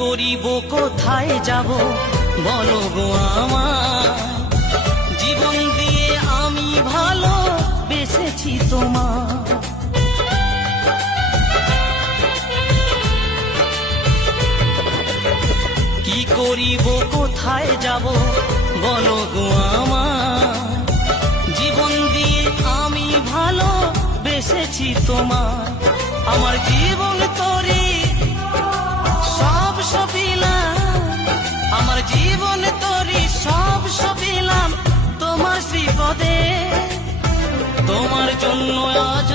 করিব কোথায় যাব বলো গো আমার, জীবন দিয়ে আমি ভালো বেসেছি তোমার। কি করিব কোথায় যাব বলো গো আমার, জীবন দিয়ে আমি ভালো বেসেছি তোমার। আমার জীবন তোরে সব সপিলাম, আমার জীবন তোরে সব সপিলাম তোমার শ্রীপদে। তোমার জন্য আজ